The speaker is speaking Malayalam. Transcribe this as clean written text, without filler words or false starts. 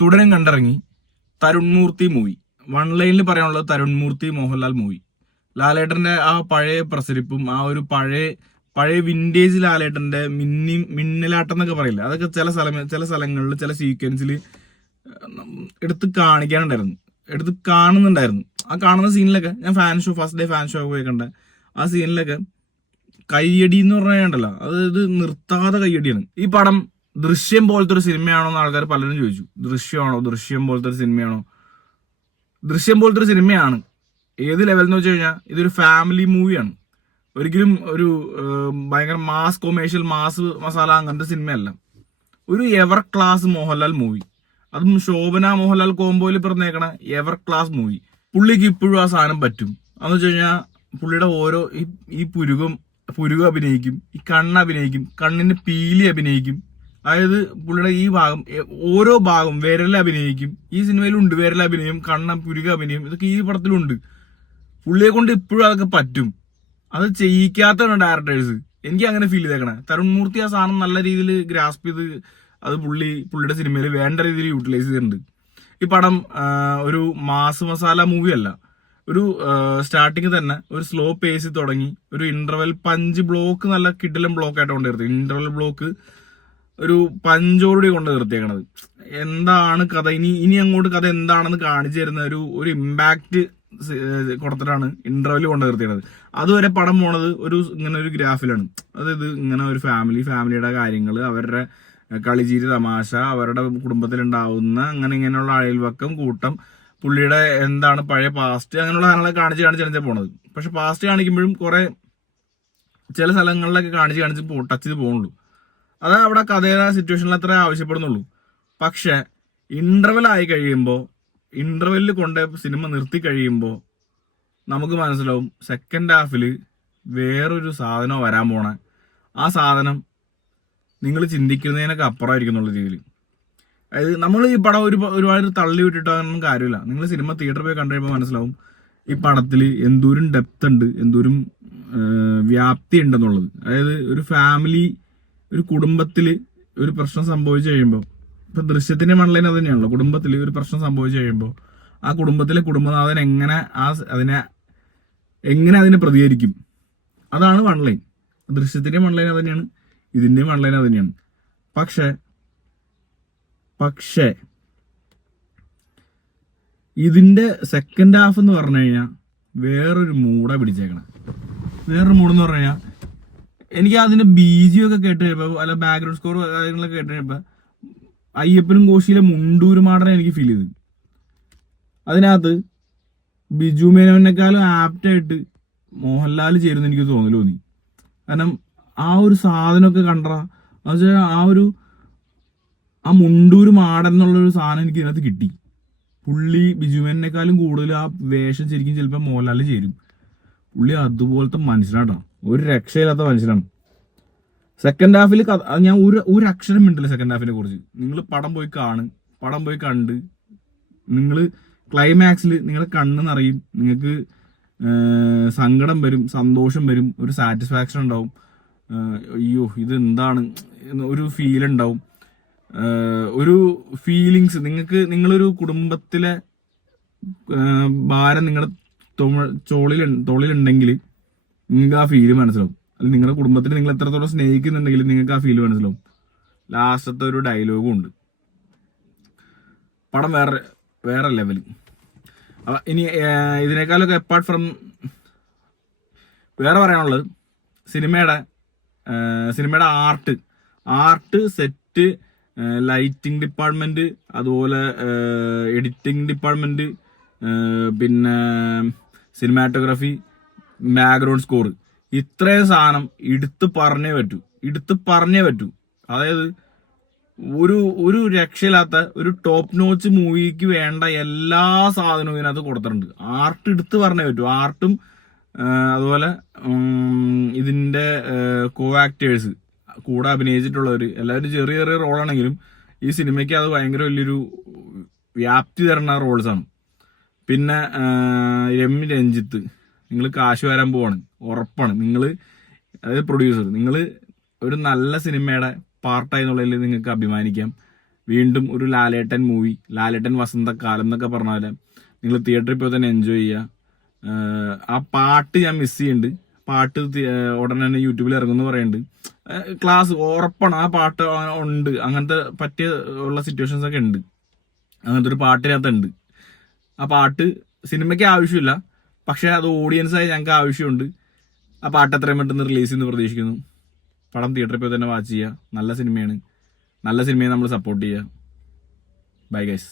തുടരും കണ്ടിറങ്ങി തരുൺമൂർത്തി മൂവി. വൺ ലൈനിൽ പറയാനുള്ളത് തരുൺമൂർത്തി മോഹൻലാൽ മൂവി. ലാലേട്ടന്റെ ആ പഴയ പ്രസരിപ്പും ആ ഒരു പഴയ വിന്റേജ് ലാലേട്ടന്റെ മിന്നലാട്ടം എന്നൊക്കെ പറയില്ല, അതൊക്കെ ചില സ്ഥലങ്ങളിൽ ചില സീക്വൻസിൽ എടുത്ത് കാണിക്കാനുണ്ടായിരുന്നു, എടുത്ത് കാണുന്നുണ്ടായിരുന്നു. ആ കാണുന്ന സീനിലൊക്കെ ഞാൻ ഫസ്റ്റ് ഡേ ഫാൻ ഷോ പോയി കണ്ട ആ സീനിലൊക്കെ കയ്യടി എന്ന് പറഞ്ഞാൽ അതായത് നിർത്താതെ കയ്യടിയാണ്. ഈ പടം ദൃശ്യം പോലത്തെ ഒരു സിനിമയാണോ എന്ന് ആൾക്കാർ പലരും ചോദിച്ചു. ദൃശ്യം പോലത്തെ ഒരു സിനിമയാണോ? ദൃശ്യം പോലത്തെ ഒരു സിനിമയാണ്. ഏത് ലെവൽ എന്ന് വെച്ച് കഴിഞ്ഞാൽ ഇതൊരു ഫാമിലി മൂവിയാണ്. ഒരിക്കലും ഒരു ഭയങ്കര മാസ് കൊമേഴ്ഷ്യൽ മാസ് മസാല അങ്ങനത്തെ സിനിമയല്ല. ഒരു എവർ ക്ലാസ് മോഹൻലാൽ മൂവി, അതും ശോഭന മോഹൻലാൽ കോംബോയിൽ പിറന്നേക്കണ എവർ ക്ലാസ് മൂവി. പുള്ളിക്ക് ഇപ്പോഴും ആ സാധനം പറ്റും. അതെന്ന് വെച്ച് കഴിഞ്ഞാൽ പുള്ളിയുടെ ഓരോ ഈ പുരുകം അഭിനയിക്കും, ഈ അഭിനയിക്കും, കണ്ണിന്റെ പീലി അഭിനയിക്കും. അതായത് പുള്ളിയുടെ ഈ ഭാഗം, ഓരോ ഭാഗം വിരൽ അഭിനയിക്കും. ഈ സിനിമയിലുണ്ട് വിരൽ അഭിനയം, പുരുക അഭിനയം, ഇതൊക്കെ ഈ പടത്തിലുണ്ട്. പുള്ളിയെ കൊണ്ട് ഇപ്പോഴും അതൊക്കെ പറ്റും. അത് ചെയ്യിക്കാത്തതാണ് ഡയറക്ടേഴ്സ്. എനിക്ക് അങ്ങനെ ഫീൽ ചെയ്തേക്കണേ. തരുൺമൂർത്തി ആ സാധനം നല്ല രീതിയിൽ ഗ്രാസ്പ് ചെയ്ത് അത് പുള്ളിയുടെ സിനിമയിൽ വേണ്ട രീതിയിൽ യൂട്ടിലൈസ് ചെയ്തിട്ടുണ്ട്. ഈ പടം ഒരു മാസ് മസാല മൂവി അല്ല. ഒരു സ്റ്റാർട്ടിങ് തന്നെ ഒരു സ്ലോ പേസിൽ തുടങ്ങി ഒരു ഇന്റർവെൽ പഞ്ച് ബ്ലോക്ക്, നല്ല കിടിലം ബ്ലോക്കായിട്ട് കൊണ്ട് നിർത്തി. ഇന്റർവെൽ ബ്ലോക്ക് ഒരു പഞ്ചോടുകൂടി കൊണ്ട് നിർത്തിയേക്കണത്. എന്താണ് കഥ, ഇനി അങ്ങോട്ട് കഥ എന്താണെന്ന് കാണിച്ചു തരുന്ന ഒരു ഇമ്പാക്ട് കൊടുത്തിട്ടാണ് ഇന്റർവെൽ കൊണ്ട് നിർത്തിയത്. അതുവരെ പടം പോണത് ഇങ്ങനെ ഒരു ഗ്രാഫിലാണ്. അതായത് ഇങ്ങനെ ഒരു ഫാമിലിയുടെ കാര്യങ്ങൾ, അവരുടെ കളിചിരി തമാശ, അവരുടെ കുടുംബത്തിലുണ്ടാവുന്ന ഇങ്ങനെയുള്ള അയൽവക്കം കൂട്ടം, പുള്ളിയുടെ എന്താണ് പഴയ പാസ്റ്റ്, അങ്ങനെയുള്ള കാര്യങ്ങളൊക്കെ കാണിച്ച് പോണത്. പക്ഷെ പാസ്റ്റ് കാണിക്കുമ്പോഴും കുറെ ചില സ്ഥലങ്ങളിലൊക്കെ കാണിച്ച് ടച്ച് ചെയ്ത് പോകുന്നുള്ളൂ. അത് അവിടെ കഥയുടെ സിറ്റുവേഷനിൽ അത്ര ആവശ്യപ്പെടുന്നുള്ളൂ. പക്ഷെ ഇന്റർവെൽ ആയി കഴിയുമ്പോൾ, ഇന്റർവെല്ലിൽ കൊണ്ട് സിനിമ നിർത്തി കഴിയുമ്പോൾ നമുക്ക് മനസ്സിലാവും സെക്കൻഡ് ഹാഫിൽ വേറൊരു സാധനം വരാൻ പോണ. ആ സാധനം നിങ്ങൾ ചിന്തിക്കുന്നതിനൊക്കെ അപ്പുറമായിരിക്കും എന്നുള്ള രീതിയിൽ. അതായത് നമ്മൾ ഈ പടം ഒരുപാട് തള്ളി വിട്ടിട്ടൊന്നും കാര്യമില്ല. നിങ്ങൾ സിനിമ തിയേറ്ററിൽ പോയി കണ്ടു കഴിയുമ്പോൾ മനസ്സിലാവും ഈ പടത്തിൽ എന്തോരം ഡെപ്ത് ഉണ്ട്, എന്തോരം വ്യാപ്തി ഉണ്ടെന്നുള്ളത്. അതായത് ഒരു കുടുംബത്തിൽ ഒരു പ്രശ്നം സംഭവിച്ചു കഴിയുമ്പോൾ, ഇപ്പൊ ദൃശ്യത്തിന്റെ മൺലൈൻ അത് തന്നെയാണല്ലോ. കുടുംബത്തിൽ ഒരു പ്രശ്നം സംഭവിച്ചു കഴിയുമ്പോൾ ആ കുടുംബത്തിലെ കുടുംബനാഥൻ എങ്ങനെ അതിനെ പ്രതികരിക്കും, അതാണ് മൺലൈൻ. ദൃശ്യത്തിന്റെ മൺലൈൻ അത് തന്നെയാണ്, ഇതിന്റെ മൺലൈൻ അത് തന്നെയാണ്. പക്ഷേ ഇതിന്റെ സെക്കൻഡ് ഹാഫ് എന്ന് പറഞ്ഞു കഴിഞ്ഞാൽ വേറൊരു മൂടാ പിടിച്ചേക്കണം. വേറൊരു മൂടെന്ന് പറഞ്ഞു കഴിഞ്ഞാൽ എനിക്ക് അതിന്റെ ബീജിയം ഒക്കെ കേട്ട് കഴിയുമ്പോൾ, അല്ല ബാക്ക്ഗ്രൗണ്ട് സ്കോർ കാര്യങ്ങളൊക്കെ കേട്ട് കഴിയുമ്പോൾ അയ്യപ്പനും കോശിയിലെ മുണ്ടൂരുമാടനെ എനിക്ക് ഫീൽ ചെയ്തു. അതിനകത്ത് ബിജു മേനോനേക്കാളും ആപ്റ്റായിട്ട് മോഹൻലാൽ ചേരുന്ന എനിക്ക് തോന്നി. കാരണം ആ ഒരു സാധനമൊക്കെ കണ്ടറ, ആ മുണ്ടൂര് മാടൻ എന്നുള്ളൊരു സാധനം എനിക്ക് ഇതിനകത്ത് കിട്ടി. പുള്ളി ബിജുമേനേക്കാളും കൂടുതൽ ആ വേഷം ശരിക്കും ചിലപ്പോൾ മോഹൻലാൽ ചേരും. പുള്ളി അതുപോലത്തെ മനുഷ്യനാട്ടോ, ഒരു രക്ഷയില്ലാത്ത മനുഷ്യനാണ്. സെക്കൻഡ് ഹാഫിൽ ഞാൻ ഒരു അക്ഷരം മിണ്ടില്ല സെക്കൻഡ് ഹാഫിനെ കുറിച്ച്. നിങ്ങൾ പടം പോയി കണ്ട് നിങ്ങൾ ക്ലൈമാക്സിൽ നിങ്ങളുടെ കണ്ണ് നിറയും. നിങ്ങൾക്ക് സങ്കടം വരും, സന്തോഷം വരും, ഒരു സാറ്റിസ്ഫാക്ഷൻ ഉണ്ടാവും. അയ്യോ ഇത് എന്താണ് ഒരു ഫീൽ ഉണ്ടാവും, ഒരു ഫീലിങ്സ്. നിങ്ങളൊരു കുടുംബത്തിലെ ഭാരം നിങ്ങളുടെ തോളിലുണ്ടെങ്കിൽ നിങ്ങൾക്ക് ആ ഫീല് മനസ്സിലാവും. അല്ലെങ്കിൽ നിങ്ങളുടെ കുടുംബത്തിൽ നിങ്ങൾ എത്രത്തോളം സ്നേഹിക്കുന്നുണ്ടെങ്കിൽ നിങ്ങൾക്ക് ആ ഫീല് മനസ്സിലാവും. ലാസ്റ്റത്തെ ഒരു ഡയലോഗും ഉണ്ട്. പടം വേറെ ലെവല്. ഇനി ഇതിനേക്കാളൊക്കെ അപ്പാർട്ട് ഫ്രം വേറെ പറയാനുള്ളത് സിനിമയുടെ ആർട്ട് സെറ്റ്, ലൈറ്റിംഗ് ഡിപ്പാർട്ട്മെന്റ്, അതുപോലെ എഡിറ്റിംഗ് ഡിപ്പാർട്ട്മെന്റ്, പിന്നെ സിനിമാറ്റോഗ്രാഫി, ബാക്ക്ഗ്രൗണ്ട് സ്കോർ, ഇത്രയും സാധനം എടുത്ത് പറഞ്ഞേ പറ്റൂ. അതായത് ഒരു രക്ഷയില്ലാത്ത ഒരു ടോപ്പ് നോച്ച് മൂവിക്ക് വേണ്ട എല്ലാ സാധനവും ഇതിനകത്ത് കൊടുത്തിട്ടുണ്ട്. ആർട്ട് എടുത്ത് പറഞ്ഞേ പറ്റൂ. ആർട്ടും അതുപോലെ ഇതിന്റെ കോ ആക്ടേഴ്സ് കൂടെ അഭിനയിച്ചിട്ടുള്ളവർ എല്ലാവരും ചെറിയ ചെറിയ റോളാണെങ്കിലും ഈ സിനിമയ്ക്ക് അത് ഭയങ്കര വലിയൊരു വ്യാപ്തി തരുന്ന റോൾസാണ്. പിന്നെ രഞ്ജിത്ത്, നിങ്ങൾ കാശ് വരാൻ പോവാണ്, ഉറപ്പാണ്. അതായത് പ്രൊഡ്യൂസർ, നിങ്ങൾ ഒരു നല്ല സിനിമയുടെ പാർട്ടായി എന്നുള്ളതിൽ നിങ്ങൾക്ക് അഭിമാനിക്കാം. വീണ്ടും ഒരു ലാലേട്ടൻ മൂവി, ലാലേട്ടൻ വസന്തകാലം എന്നൊക്കെ പറഞ്ഞാൽ നിങ്ങൾ തിയേറ്ററിൽ പോയി തന്നെ എൻജോയ് ചെയ്യുക. ആ പാട്ട് ഞാൻ മിസ് ചെയ്യുന്നുണ്ട്. പാട്ട് ഉടനെ തന്നെ യൂട്യൂബിൽ ഇറങ്ങുമെന്ന് പറയുന്നുണ്ട്. ക്ലാസ് ഉറപ്പാണ് ആ പാട്ട് ഉണ്ട്. അങ്ങനത്തെ പറ്റിയ ഉള്ള സിറ്റുവേഷൻസ് ഒക്കെ ഉണ്ട്. അങ്ങനത്തെ ഒരു പാട്ടിനകത്തുണ്ട്. ആ പാട്ട് സിനിമയ്ക്ക് ആവശ്യമില്ല, പക്ഷെ അത് ഓഡിയൻസായി ഞങ്ങൾക്ക് ആവശ്യമുണ്ട്. ആ പാട്ട് എത്രയും പെട്ടെന്ന് റിലീസ് ചെയ്യുന്നു പ്രതീക്ഷിക്കുന്നു. പടം തിയേറ്ററിൽ പോയി തന്നെ വാച്ച് ചെയ്യുക. നല്ല സിനിമയാണ്. നല്ല സിനിമയെ നമ്മൾ സപ്പോർട്ട് ചെയ്യുക. Bye guys.